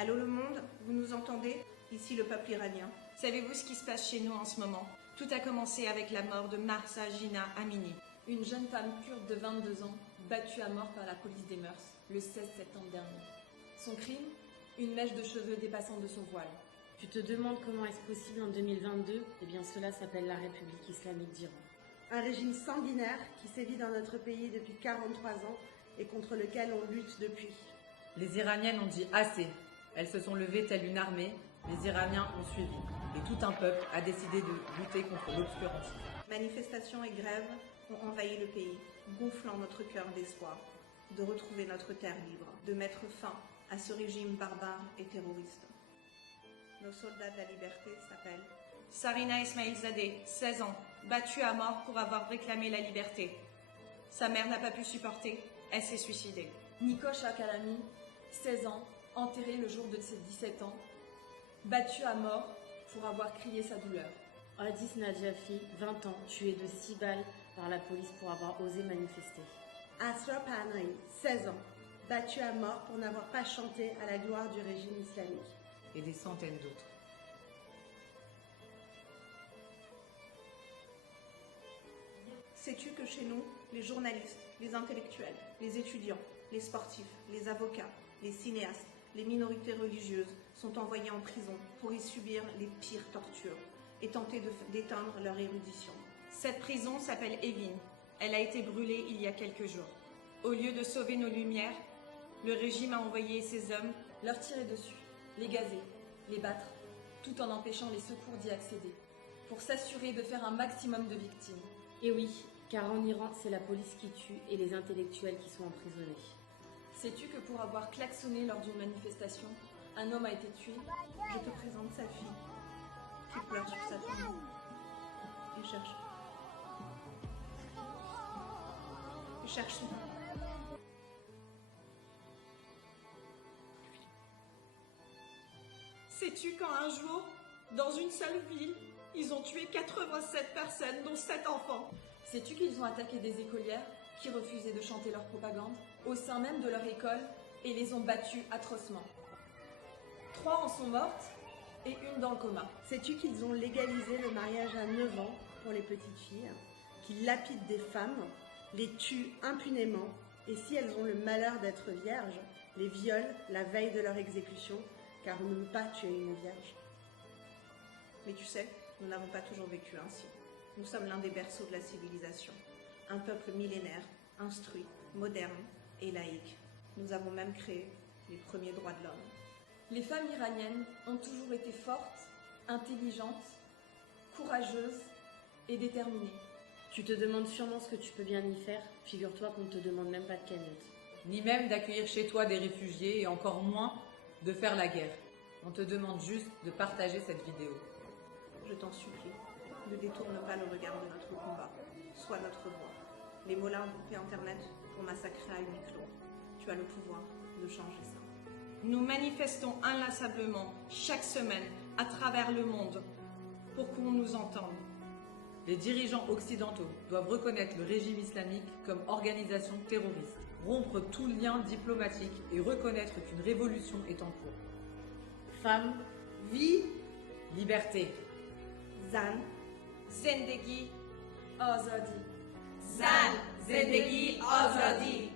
Allô le monde, vous nous entendez? Ici le peuple iranien. Savez-vous ce qui se passe chez nous en ce moment? Tout a commencé avec la mort de Mahsa Jina Amini, une jeune femme kurde de 22 ans, battue à mort par la police des mœurs, le 16 septembre dernier. Son crime? Une mèche de cheveux dépassant de son voile. Tu te demandes comment est-ce possible en 2022? Eh bien cela s'appelle la République islamique d'Iran. Un régime sanguinaire qui sévit dans notre pays depuis 43 ans et contre lequel on lutte depuis. Les Iraniennes ont dit assez. Elles se sont levées telle une armée, les Iraniens ont suivi. Et tout un peuple a décidé de lutter contre l'obscurantisme. Manifestations et grèves ont envahi le pays, gonflant notre cœur d'espoir, de retrouver notre terre libre, de mettre fin à ce régime barbare et terroriste. Nos soldats de la liberté s'appellent Sarina Esmailzadeh, 16 ans, battue à mort pour avoir réclamé la liberté. Sa mère n'a pas pu supporter, elle s'est suicidée. Niko Shakalami, 16 ans, enterré le jour de ses 17 ans, battu à mort pour avoir crié sa douleur. Hadis Nadjafi, 20 ans, tué de 6 balles par la police pour avoir osé manifester. Asra Panahi, 16 ans, battu à mort pour n'avoir pas chanté à la gloire du régime islamique. Et des centaines d'autres. Sais-tu que chez nous, les journalistes, les intellectuels, les étudiants, les sportifs, les avocats, les cinéastes, les minorités religieuses sont envoyés en prison pour y subir les pires tortures et tenter d'éteindre leur érudition. Cette prison s'appelle Evin. Elle a été brûlée il y a quelques jours. Au lieu de sauver nos lumières, le régime a envoyé ses hommes leur tirer dessus, les gazer, les battre, tout en empêchant les secours d'y accéder, pour s'assurer de faire un maximum de victimes. Et oui, car en Iran, c'est la police qui tue et les intellectuels qui sont emprisonnés. Sais-tu que pour avoir klaxonné lors d'une manifestation, un homme a été tué? Je te présente sa fille, qui pleure sur sa famille et cherche son père. Sais-tu quand un jour, dans une seule ville, ils ont tué 87 personnes, dont 7 enfants? Sais-tu qu'ils ont attaqué des écolières qui refusaient de chanter leur propagande au sein même de leur école et les ont battues atrocement? 3 en sont mortes et une dans le coma. Sais-tu qu'ils ont légalisé le mariage à 9 ans pour les petites filles, qu'ils lapident des femmes, les tuent impunément et si elles ont le malheur d'être vierges, les violent la veille de leur exécution car on ne peut pas tuer une vierge. Mais tu sais, nous n'avons pas toujours vécu ainsi. Nous sommes l'un des berceaux de la civilisation, un peuple millénaire, instruit, moderne et laïque. Nous avons même créé les premiers droits de l'homme. Les femmes iraniennes ont toujours été fortes, intelligentes, courageuses et déterminées. Tu te demandes sûrement ce que tu peux bien y faire. Figure-toi qu'on ne te demande même pas de cagnotte. Ni même d'accueillir chez toi des réfugiés et encore moins de faire la guerre. On te demande juste de partager cette vidéo. Je t'en supplie, ne détourne pas le regard de notre combat. Sois notre voix. Les mollahs ont coupé Internet pour massacrer à huis clos. Tu as le pouvoir de changer ça. Nous manifestons inlassablement, chaque semaine, à travers le monde, pour qu'on nous entende. Les dirigeants occidentaux doivent reconnaître le régime islamique comme organisation terroriste, rompre tout lien diplomatique et reconnaître qu'une révolution est en cours. Femmes, vie, liberté. Zan, Zendegi, Azadi. Zan, Zendegi, Azadi.